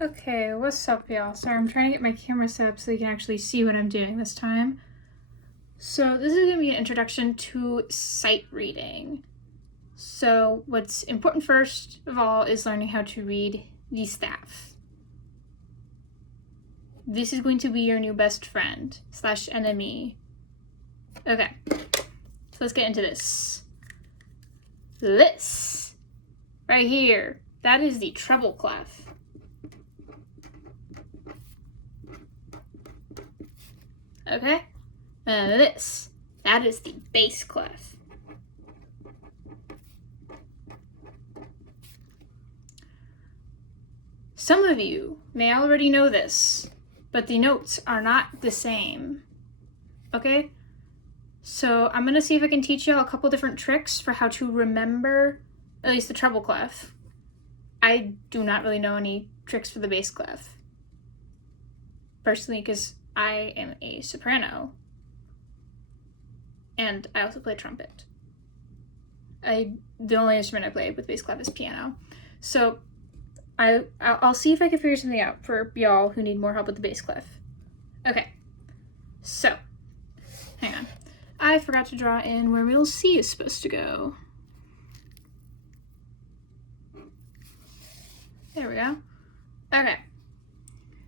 Okay, what's up, y'all? Sorry, I'm trying to get my camera set up so you can actually see what I'm doing this time. So this is going to be an introduction to sight reading. So what's important first of all is learning how to read the staff. This is going to be your new best friend / enemy. Okay, so let's get into this. This right here, that is the treble clef. Okay, and that is the bass clef. Some of you may already know this, but the notes are not the same. Okay, so I'm gonna see if I can teach you a couple different tricks for how to remember at least the treble clef. I do not really know any tricks for the bass clef, personally, because I am a soprano, and I also play trumpet. The only instrument I play with bass clef is piano. So I'll see if I can figure something out for y'all who need more help with the bass clef. Okay, so hang on. I forgot to draw in where middle C is supposed to go. There we go. Okay,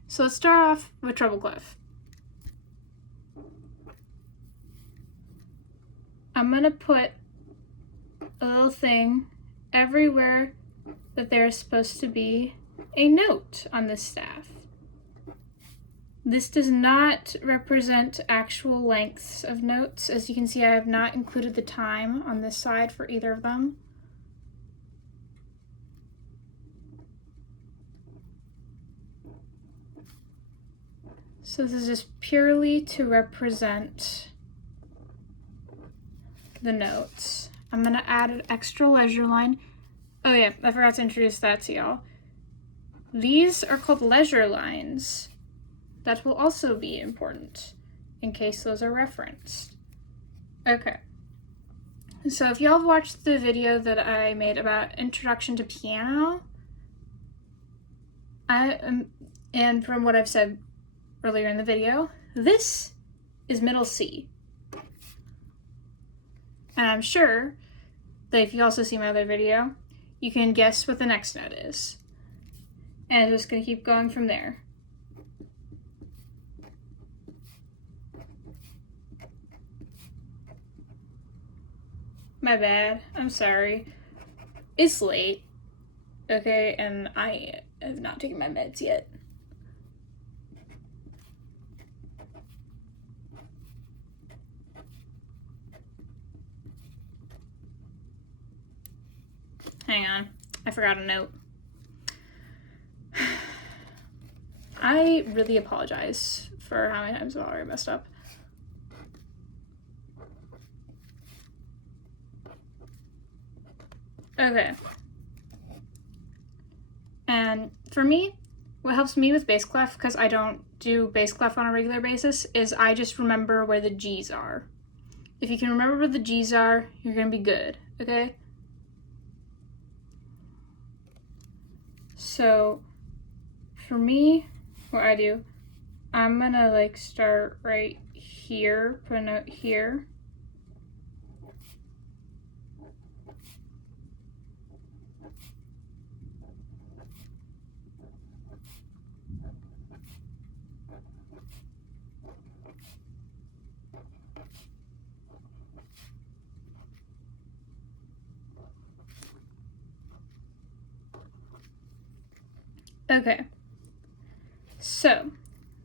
so let's start off with treble clef. I'm gonna put a little thing everywhere that there's supposed to be a note on this staff. This does not represent actual lengths of notes. As you can see, I have not included the time on this side for either of them. So this is just purely to represent the notes. I'm gonna add an extra leisure line. Oh yeah, I forgot to introduce that to y'all. These are called leisure lines. That will also be important in case those are referenced. Okay. So if y'all have watched the video that I made about introduction to piano, and from what I've said earlier in the video, this is middle C. And I'm sure that if you also see my other video, you can guess what the next note is. And I'm just gonna keep going from there. My bad, I'm sorry. It's late, okay, and I have not taken my meds yet. Hang on, I forgot a note. I really apologize for how many times I've already messed up. Okay. And for me, what helps me with bass clef, because I don't do bass clef on a regular basis, is I just remember where the G's are. If you can remember where the G's are, you're gonna be good, okay? So for me, what I do, I'm gonna like start right here, put a note here. Okay, so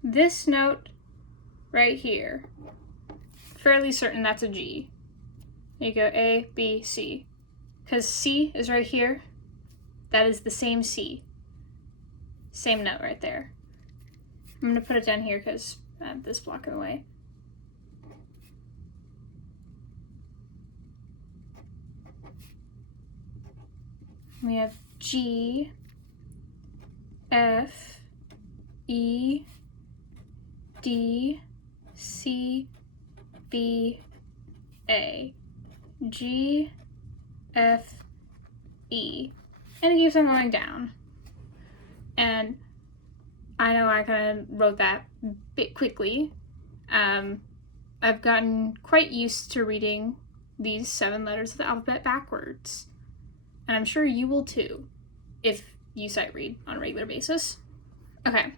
this note right here, fairly certain that's a G. You go A, B, C. Because C is right here, that is the same C. Same note right there. I'm gonna put it down here because I have this blocking the way. We have G, F, E, D, C, B, A. G, F, E. And it keeps on going down. And I know I kind of wrote that a bit quickly. I've gotten quite used to reading these 7 letters of the alphabet backwards. And I'm sure you will too, if you sight read on a regular basis. Okay,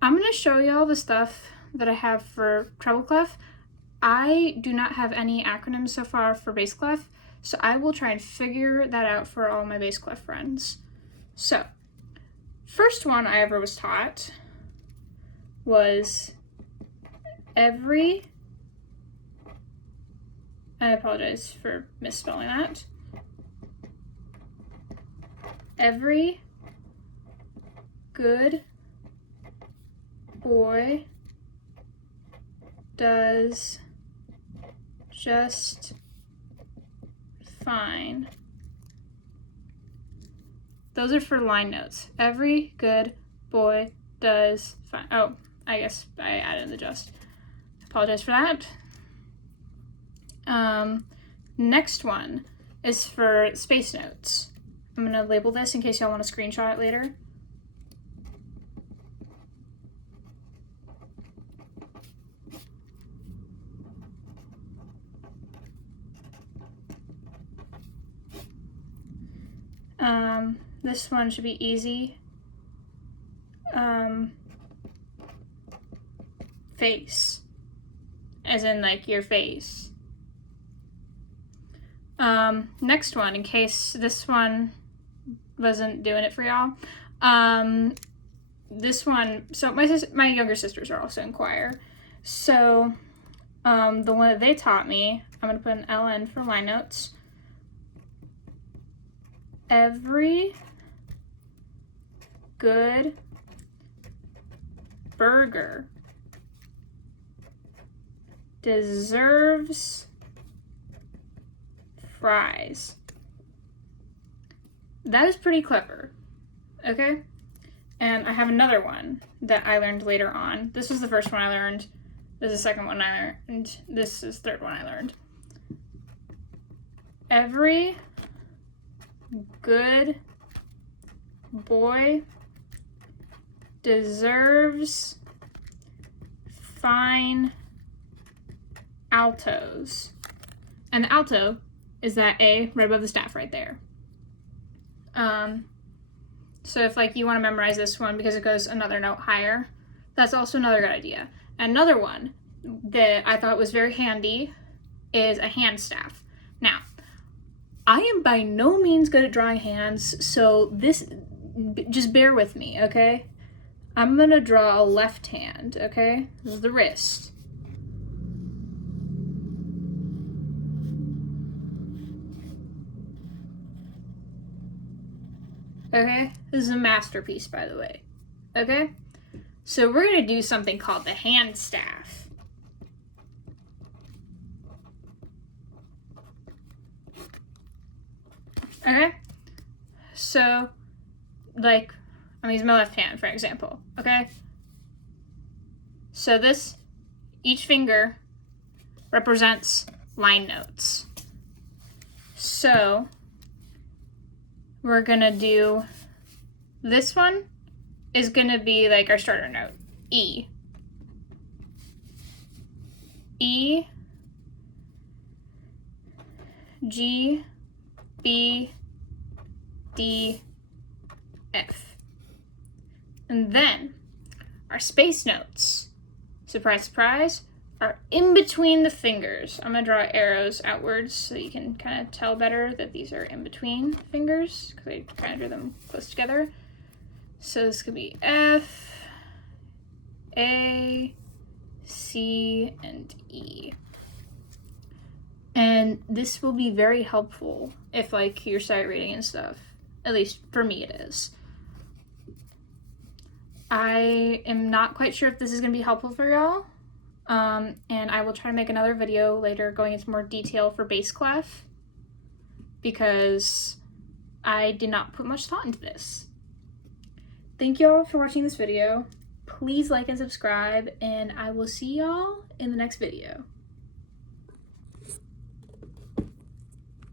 I'm going to show you all the stuff that I have for treble clef. I do not have any acronyms so far for bass clef, so I will try and figure that out for all my bass clef friends. So, first one I ever was taught was every, I apologize for misspelling that, every good boy does just fine. Those are for line notes. Every good boy does fine. Oh, I guess I added the just. Apologize for that. Next one is for space notes. I'm going to label this in case y'all want to screenshot it later. This one should be easy. Face, as in like your face. Next one, in case this one wasn't doing it for y'all. This one, so my younger sisters are also in choir. So, the one that they taught me, I'm gonna put an LN for line notes. Every good burger deserves fries. That is pretty clever, okay? And I have another one that I learned later on. This was the first one I learned. This is the second one I learned. This is the third one I learned. Every good boy deserves fine altos. And the alto is that A right above the staff right there. So if like you want to memorize this one because it goes another note higher, that's also another good idea. Another one that I thought was very handy is a hand staff. Now, I am by no means good at drawing hands, so just bear with me, okay? I'm gonna draw a left hand, okay? This is the wrist. Okay? This is a masterpiece, by the way. Okay? So we're gonna do something called the hand staff. Okay? So, like, I'm using my left hand, for example, okay? So each finger represents line notes. So, we're gonna do, this one is gonna be like our starter note, E. E, G, B, D, F. And then our space notes, surprise, surprise, are in between the fingers. I'm gonna draw arrows outwards so you can kind of tell better that these are in between fingers because I kind of drew them close together. So this could be F, A, C, and E. And this will be very helpful if like you're sight reading and stuff. At least for me it is. I am not quite sure if this is going to be helpful for y'all. And I will try to make another video later going into more detail for bass clef because I did not put much thought into this. Thank y'all for watching this video. Please like and subscribe, and I will see y'all in the next video.